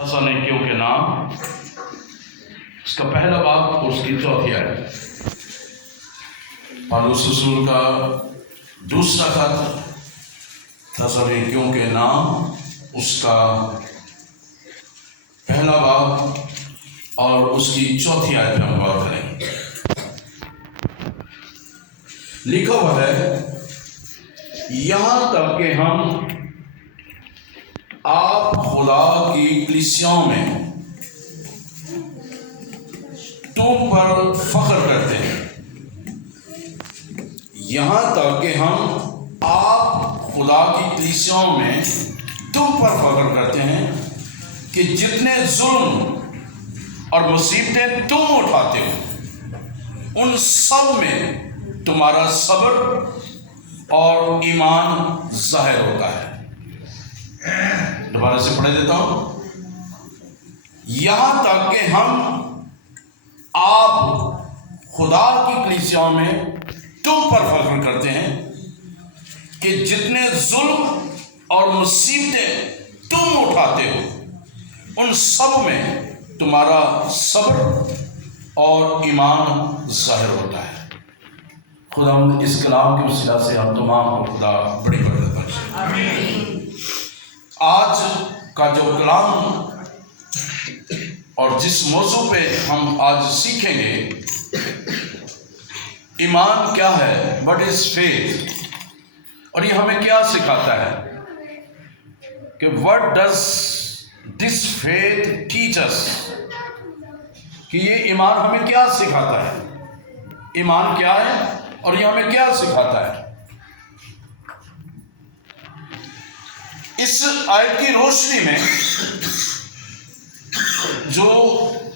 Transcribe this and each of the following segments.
थस्सलुनीकियों के नाम, उसका पहला बाब और उसकी चौथी आयत। पौलुस रसूल का दूसरा खत थस्सलुनीकियों के नाम, उसका पहला बाब और उसकी चौथी आयत में हम गौर करेंगे। लिखा हुआ है, यहाँ तक कि हम आप खुदा की कलीसियाओं में तुम पर फख्र करते हैं। यहाँ तक कि हम आप खुदा की कलीसियाओं में तुम पर फख्र करते हैं कि जितने जुल्म और मुसीबतें तुम उठाते हो, उन सब में तुम्हारा सब्र और ईमान जाहिर होता है। दोबारा से पढ़ देता हूं। यहां तक कि हम आप खुदा की कलीसियाओं में तुम पर फख्र करते हैं कि जितने जुल्म और मुसीबतें तुम उठाते हो, उन सब में तुम्हारा सब्र और ईमान जाहिर होता है। खुदा इस कलाम के वसीला से हम तमाम को खुदा बड़ी बरकत बख्शे। आज का जो कलाम और जिस मौजू पे हम आज सीखेंगे, ईमान क्या है, व्हाट इज फेथ, और ये हमें क्या सिखाता है कि what does this faith teach us, कि ये ईमान हमें क्या सिखाता है, ईमान क्या है और ये हमें क्या सिखाता है। इस आयत की रोशनी में जो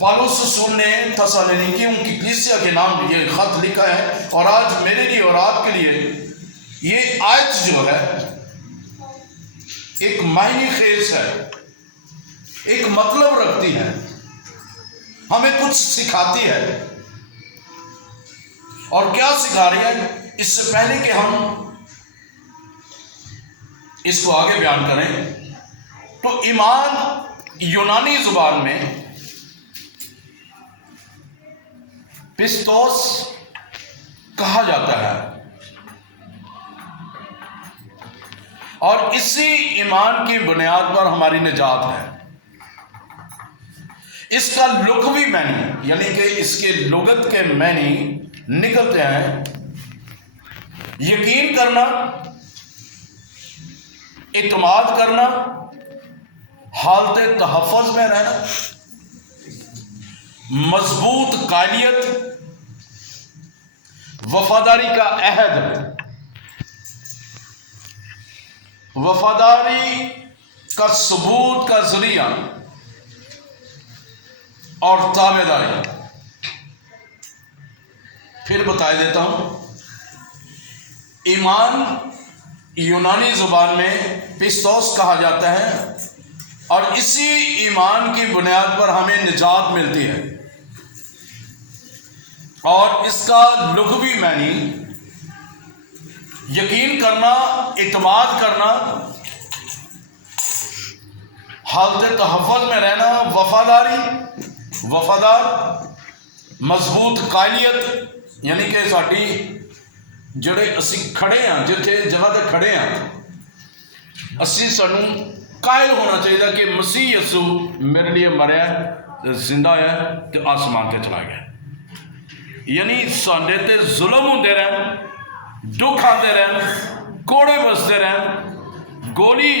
पौलुस रसूल ने थस्सलुनीकियों की कलीसिया के नाम ये खत लिखा है, और आज मेरे लिए और आपके लिए ये आयत जो है एक मायने खेज है, एक मतलब रखती है, हमें कुछ सिखाती है। और क्या सिखा रही है, इससे पहले कि हम इसको आगे बयान करें, तो ईमान यूनानी जुबान में पिस्तोस कहा जाता है, और इसी ईमान की बुनियाद पर हमारी निजात है। इसका लुग़वी मैनी, यानी कि इसके लुगत के मैनी निकलते हैं यकीन करना, इत्मीनान करना, हालत तहफ़्फ़ुज़ में रहना, मजबूत कायलियत, वफादारी का अहद, वफादारी का सबूत का जरिया और ताबेदारी। फिर बता देता हूं, ईमान यूनानी जुबान में पिस्तोस कहा जाता है, और इसी ईमान की बुनियाद पर हमें निजात मिलती है। और इसका लुग़वी मैनी यकीन करना, इत्मीनान करना, हालत तहफ़्फ़ुज़ में रहना, वफादार, मजबूत कायलियत, यानी कि साडी ਜਿਹੜੇ ਅਸੀਂ खड़े हाँ, जिथे जगह ते खड़े हाँ, असी सानू कायल होना चाहिए कि मसीह यसू मेरे लिए मरिया, जिंदा है तो आसमान ते चला गया। यानी साडे ते जुल्म होंदे रहन, दुख आते रहन, कोड़े बसते रहन, गोली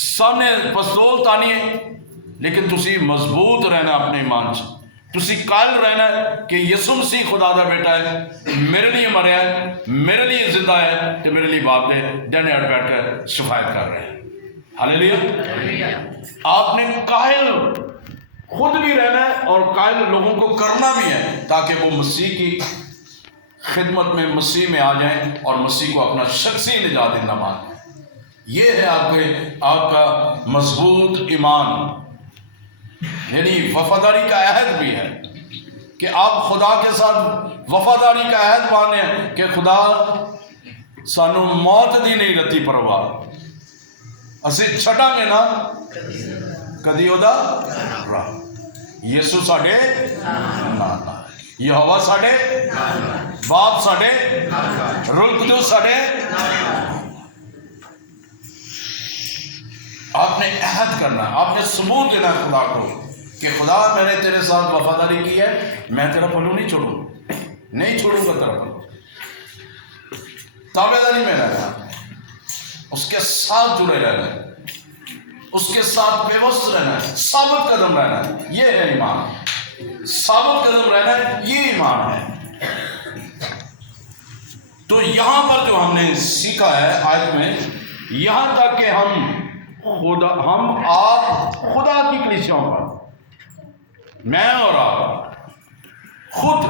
सामने पिस्तौल तानिए, लेकिन तुसी मजबूत रहना अपने ईमान से, तुसी कायल रहना कि यसू मसीह खुदा दा बेटा है, मेरे लिए मरिया है, मेरे लिए जिंदा है, तो मेरे लिए बाप ने डैने अड़ बैठ कर शफायत कर रहे हैं। हालेलुया। आपने कायल खुद भी रहना है और कायल लोगों को करना भी है, ताकि वो मसीह की खिदमत में, मसीह में आ जाएं और मसीह को अपना शख्सी निजात देना माने। ये है आपका मजबूत ईमान, यानी वफादारी का अहद भी है कि आप खुदा के साथ वफादारी का अहद माने कि खुदा सानू मौत दी नहीं रती परवाह, असी छटांगे ना ਕਦੀ ਉਹਦਾ ਰਾਹ। ਯਿਸੂ ਸਾਡੇ ਨਾਲ, ਯਹੋਵਾ ਸਾਡੇ ਬਾਪ ਸਾਡੇ, रूह कुदूस ਸਾਡੇ। आपने अहद करना, आपने सबूत देना खुदा को कि खुदा मैंने तेरे साथ वफादारी की है, मैं तेरा पल्लू नहीं छोड़ूंगा, नहीं छोड़ूंगा तेरा पल्लू। ताबेदारी में रहना, उसके साथ जुड़े रहना, उसके साथ बेबस रहना, साबित कदम रहना, ये है ईमान। साबित कदम रहना ये ईमान है। तो यहां पर जो हमने सीखा है आयत में, यहां तक कि हम आप खुदा की कलीसियाओं पर, मैं और आप खुद,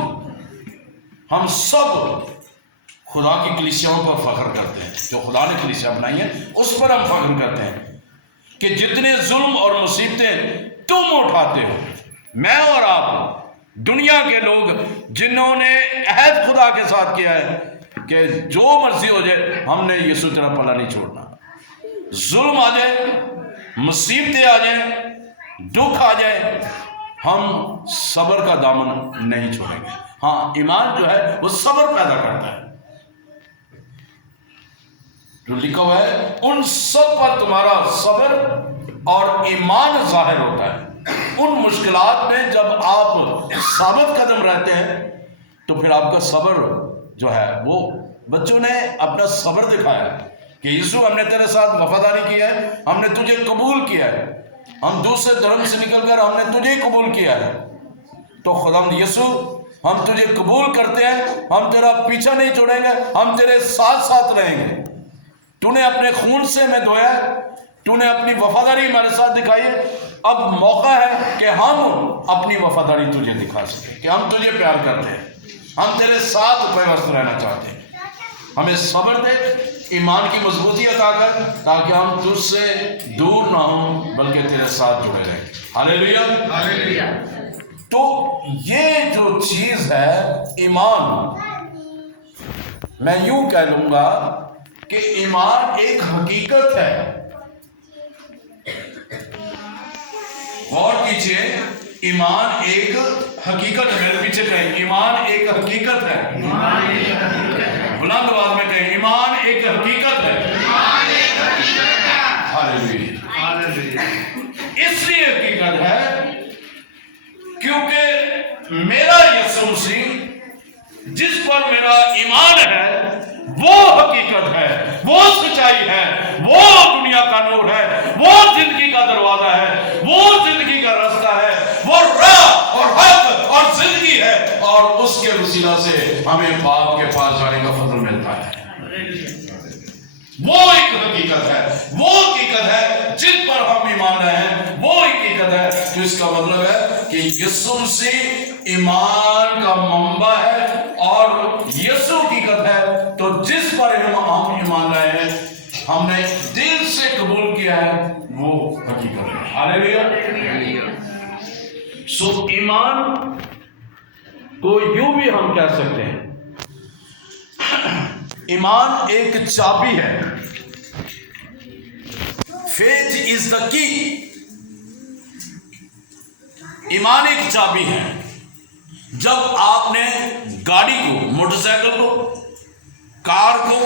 हम सब खुदा की कलीसियाओं पर फख्र करते हैं। जो खुदा ने कलीसिया बनाई है उस पर हम फख्र करते हैं कि जितने जुल्म और मुसीबतें तुम उठाते हो, मैं और आप दुनिया के लोग जिन्होंने अहद खुदा के साथ किया है कि जो मर्जी हो जाए हमने यीशु तेरा पल्ला नहीं छोड़ना। जुल्म आ जाए, मुसीबतें आ जाए, दुख आ जाए, हम सब्र का दामन नहीं छोड़ेंगे। हाँ, ईमान जो है वो सब्र पैदा करता है। जो लिखा हुआ है, उन सब पर तुम्हारा सब्र और ईमान जाहिर होता है। उन मुश्किलात में जब आप साबित कदम रहते हैं तो फिर आपका सब्र जो है वो, बच्चों ने अपना सब्र दिखाया कि यीशु हमने तेरे साथ वफादारी की है, हमने तुझे कबूल किया है, हम दूसरे धर्म से निकलकर हमने तुझे कबूल किया है। तो खुदावंद यीशु, हम तुझे कबूल करते हैं, हम तेरा पीछा नहीं छोड़ेंगे, हम तेरे साथ साथ रहेंगे। तूने अपने खून से हमें धोया, तूने अपनी वफादारी हमारे साथ दिखाई है। अब मौका है कि हम अपनी वफादारी तुझे दिखा सकें कि हम तुझे प्यार करते हैं, हम तेरे साथ व्यवस्थ रहना चाहते हैं। हमें सब्र दे, ईमान की मजबूती अता कर, ताकि हम तुझसे दूर ना हों बल्कि तेरे साथ जुड़े रहें। Hallelujah, hallelujah. तो ये जो चीज है ईमान, मैं यूं कह लूंगा कि ईमान एक हकीकत है। गौर कीजिए, ईमान एक हकीकत है। मेरे पीछे कहें, ईमान एक हकीकत है। बुलंद आवाज में कहें, ईमान एक हकीकत है। हालेलुया। इसलिए हकीकत है क्योंकि मेरा यीशु मसीह जिस पर मेरा ईमान है वो हकीकत है, वो सच्चाई है, वो दुनिया का नूर है, वो जिंदगी का दरवाजा है, वो जिंदगी का रास्ता है, वो राह और हक और जिंदगी है, और उसके वसीला से हमें बाप के पास जाने का फजल मिलता है। वो एक हकीकत है, वो हकीकत है जिस पर हम ईमान रहे हैं, वो हकीकत है। तो इसका मतलब है कि यीशु मसीह ईमान का मंबा है और यीशु हकीकत है। तो जिस पर हम ईमान रहे हैं, हमने दिल से कबूल किया है, वो हकीकत है। हालेलुया। सो ईमान को यूं भी हम कह सकते हैं, ईमान एक चाबी है। Faith is the key. ईमान एक चाबी है। जब आपने गाड़ी को, मोटरसाइकिल को, कार को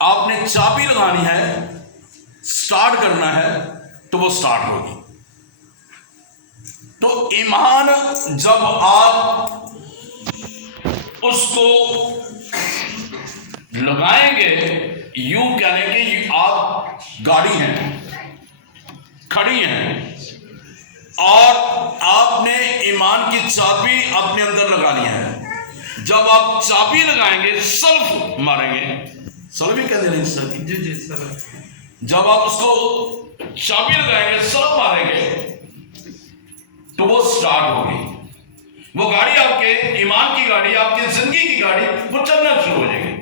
आपने चाबी लगानी है, स्टार्ट करना है, तो वो स्टार्ट होगी। तो ईमान जब आप उसको लगाएंगे, यूं कहने कि आप गाड़ी हैं, खड़ी हैं, और आपने ईमान की चाबी अपने अंदर लगानी है। जब आप चाबी लगाएंगे, सल्फ मारेंगे, सल्फ ही कहते हैं सर, जी सर। जब आप उसको चाबी लगाएंगे, सल्फ मारेंगे, तो वो स्टार्ट होगी। वो गाड़ी, आपके ईमान की गाड़ी, आपकी जिंदगी की गाड़ी, वो चलना शुरू हो जाएगी।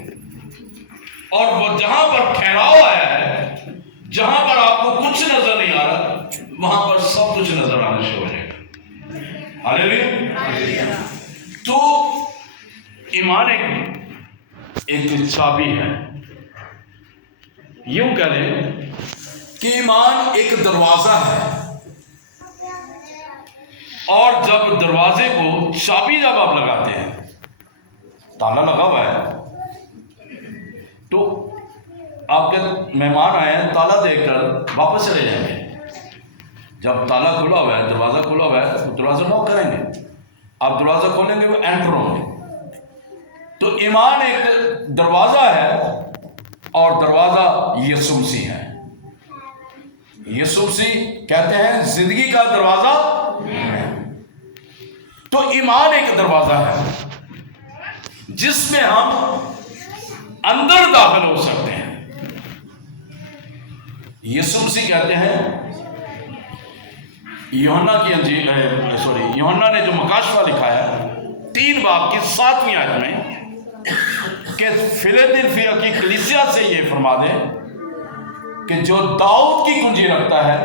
और वो जहां पर ठहराव आया है, जहां पर आपको कुछ नजर नहीं आ रहा, वहां पर सब कुछ नजर आना शुरू हो जाएगा। हालेलुया। तो ईमान एक चाबी है। यूं कह लें کہ ایمان ایک دروازہ ہے، اور جب دروازے کو چابی جب آپ لگاتے ہیں، تالا لگا ہوا ہے، تو آپ کے مہمان آئے ہیں، تالا دیکھ کر واپس چلے جائیں گے۔ جب تالا کھلا ہوا ہے، دروازہ کھلا ہوا ہے، تو دروازہ نوک کریں گے، آپ دروازہ کھولیں گے، وہ انٹر ہوں گے۔ تو ایمان ایک دروازہ ہے، اور دروازہ یسوع مسیح ہے۔ یسوع مسیح کہتے ہیں زندگی کا دروازہ، تو ایمان ایک دروازہ ہے جس میں ہم اندر داخل ہو سکتے ہیں۔ یسوع مسیح کہتے ہیں، یوحنا نے جو مکاشفہ لکھا ہے 3 باب کی 7ویں آیت میں، کہ فیلادلفیا کی کلیسیا سے یہ فرما دے کہ جو داؤد کی کنجی رکھتا ہے،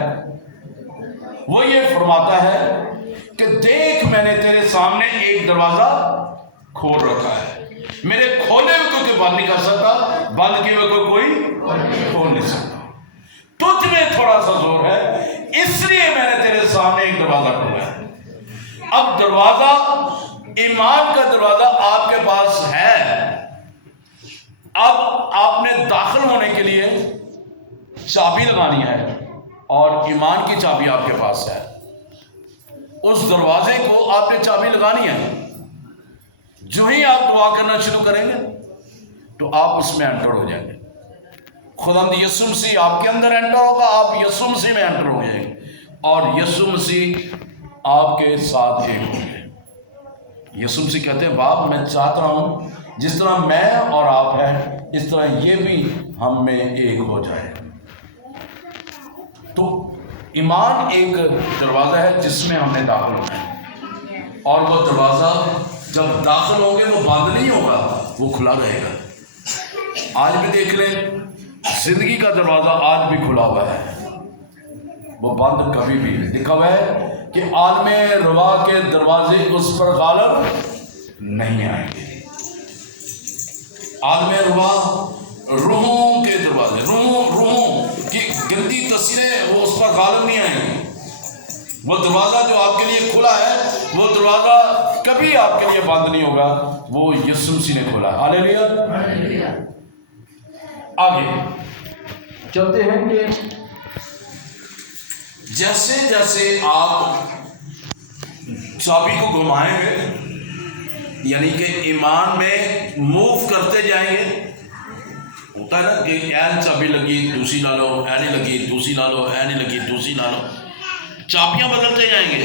وہ یہ فرماتا ہے کہ دیکھ میں نے تیرے سامنے ایک دروازہ کھول رکھا ہے، میرے کھولے ہوئے کوئی بند نہیں کر سکتا، بند کیے ہوئے کوئی کھول نہیں سکتا۔ تجھ میں تھوڑا سا زور ہے، اس لیے میں نے تیرے سامنے ایک دروازہ کھولا ہے۔ اب دروازہ، ایمان کا دروازہ آپ کے پاس ہے۔ اب آپ نے داخل ہونے کے لیے چابی لگانی ہے، اور ایمان کی چابی آپ کے پاس ہے۔ اس دروازے کو آپ نے چابی لگانی ہے۔ جو ہی آپ دعا کرنا شروع کریں گے تو آپ اس میں انٹر ہو جائیں گے۔ خداوند یسوع مسیح آپ کے اندر انٹر ہوگا، آپ یسوع مسیح میں انٹر ہو جائیں گے، اور یسوع مسیح آپ کے ساتھ ایک ہوں گے۔ یسوع مسیح کہتے ہیں، باپ میں چاہتا ہوں جس طرح میں اور آپ ہیں، اس طرح یہ بھی ہم میں ایک ہو جائے۔ تو ایمان ایک دروازہ ہے جس میں ہم نے داخل ہونا ہے، اور وہ دروازہ جب داخل ہوں گے وہ بند نہیں ہوگا، وہ کھلا رہے گا۔ آج بھی دیکھ لیں، زندگی کا دروازہ آج بھی کھلا ہوا ہے، وہ بند کبھی بھی نہیں۔ لکھا ہوا ہے کہ عالم روا کے دروازے اس پر غالب نہیں آئیں گے۔ عالم روا، روحوں کے دروازے، روحوں کی گندی تصویریں، وہ اس پر غالب نہیں آئیں گے۔ وہ دروازہ جو آپ کے لیے کھلا ہے، وہ دروازہ کبھی آپ کے لیے بند نہیں ہوگا، وہ یسوع مسیح نے کھولا ہے۔ ہاللیلویہ۔ آگے چلتے ہیں کہ جیسے جیسے آپ چابی کو گھمائیں گے، یعنی کہ ایمان میں موو کرتے جائیں گے، ہوتا ہے نا کہ این چابی لگی دوسری لا لو، اے نہیں لگی دوسری لا لو، اے نہیں لگی دوسری لا لو، چابیاں بدلتے جائیں گے،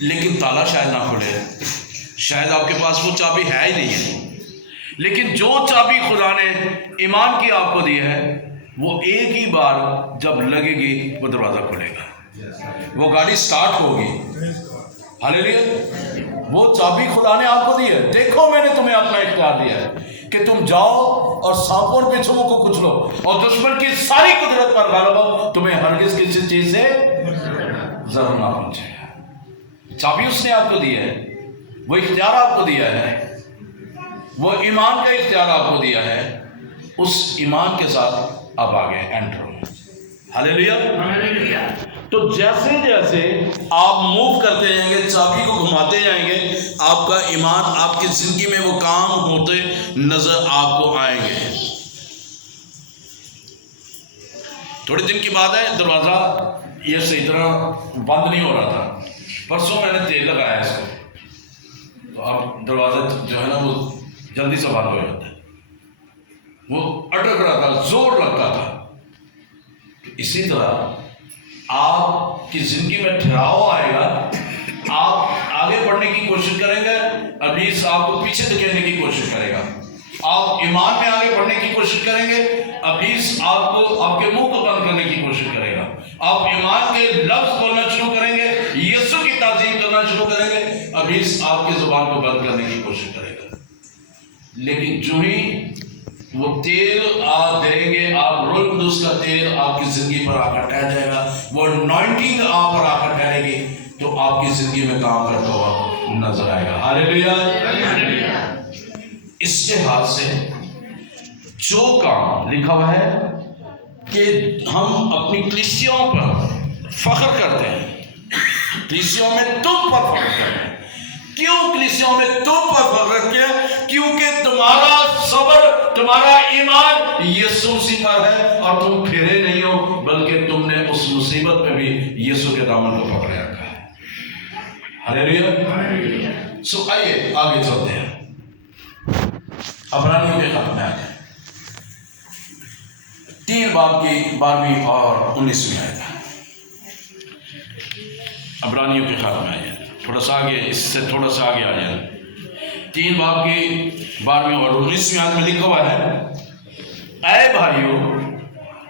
لیکن تالا شاید نہ کھلے، شاید آپ کے پاس وہ چابی ہے ہی نہیں ہے۔ لیکن جو چابی خدا نے ایمان کی آپ کو دی ہے، وہ ایک ہی بار جب لگے گی وہ دروازہ کھلے گا، وہ گاڑی سٹارٹ ہوگی۔ ہاللیلویہ۔ وہ چابی خدا نے آپ کو دی ہے۔ دیکھو میں نے تمہیں اپنا اختیار دیا ہے کہ تم جاؤ اور سانپوں اور بچھوؤں کو کچلو اور دشمن کی ساری قدرت پر غالب ہو، تمہیں ہرگز کسی چیز سے ضرور نہ پہنچے گا۔ چابی اس نے آپ کو دی ہے، وہ اختیار آپ کو دیا ہے، وہ ایمان کا اختیار آپ کو دیا ہے، اس ایمان کے ساتھ آپ آگے انٹر ہو۔ ہاللیلویہ۔ تو جیسے جیسے آپ موو کرتے جائیں گے، چابی کو گھماتے جائیں گے، آپ کا ایمان آپ کی زندگی میں وہ کام ہوتے نظر آپ کو آئیں گے۔ تھوڑے دن کی بات ہے، دروازہ یہ صحیح طرح بند نہیں ہو رہا تھا، پرسوں میں نے تیل لگایا اس کو، تو اب دروازہ جو ہے نا وہ جلدی سے بند ہو جاتا ہے، وہ اٹک رہا تھا، زور لگتا تھا۔ اسی طرح آپ کی زندگی میں ٹھہراؤ آئے گا، آپ آگے بڑھنے کی کوشش کریں گے، ابلیس آپ کو پیچھے دھکیلنے کی کوشش کرے گا۔ آپ ایمان میں آگے بڑھنے کی کوشش کریں گے، ابلیس آپ کو آپ کے منہ کو بند کرنے کی کوشش کرے گا۔ آپ ایمان کے لفظ بولنا شروع کریں گے، یسوع کی تعظیم کرنا شروع کریں گے، ابلیس آپ کی زبان کو بند کرنے کی کوشش کرے گا۔ لیکن جو ہی وہ تیل آپ دیں گے، آپ روح القدس کا تیل آپ کی زندگی پر آ کر ٹھہر جائے گا، وہ انوائنٹنگ آپ پر آ کر ٹھہرے گی، تو آپ کی زندگی میں کام کرتا ہوا نظر آئے گا۔ ہاللیلویہ۔ اس لحاظ سے جو کام لکھا ہوا ہے کہ ہم اپنی کلیسیوں پر فخر کرتے ہیں، کلیسیوں میں تم پر فخر کرتے ہیں۔ کیوں کلیسیوں میں تم پر فخر کیا؟ کیونکہ تمہارا صبر، تمہارا ایمان یسوع مسیح پر ہے، اور تم پھرے نہیں ہو، بلکہ تم نے اس مصیبت پہ بھی یسوع کے دامن کو پکڑے رکھا ہے۔ ہلیلویا۔ سو آئیے آگے چلتے ہیں، عبرانیوں کے خط میں آ جائیں، 3 باب کی 12ویں اور 19ویں آیت۔ عبرانیوں کے خط میں آئیے، تھوڑا سا آگے، اس سے تھوڑا سا آگے آ جائیں۔ 3 باب کی 12ویں اور 19ویں آیت میں لکھا ہوا ہے، اے بھائیو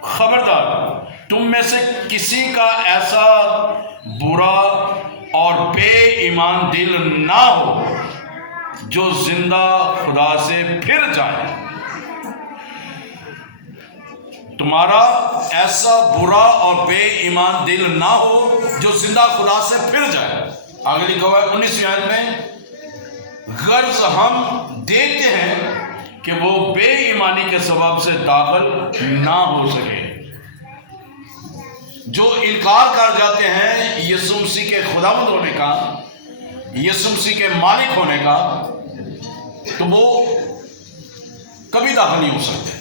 خبردار، تم میں سے کسی کا ایسا برا اور بے ایمان دل نہ ہو جو زندہ خدا سے پھر جائے۔ تمہارا ایسا برا اور بے ایمان دل نہ ہو جو زندہ خدا سے پھر جائے۔ آگے لکھا ہوا ہے 19ویں آیت میں، غرض ہم دیکھتے ہیں کہ وہ بے ایمانی کے سبب سے داخل نہ ہو سکے۔ جو انکار کر جاتے ہیں یسوع مسیح کے خداوند ہونے کا، یسوع مسیح کے مالک ہونے کا، تو وہ کبھی داخل نہیں ہو سکتے۔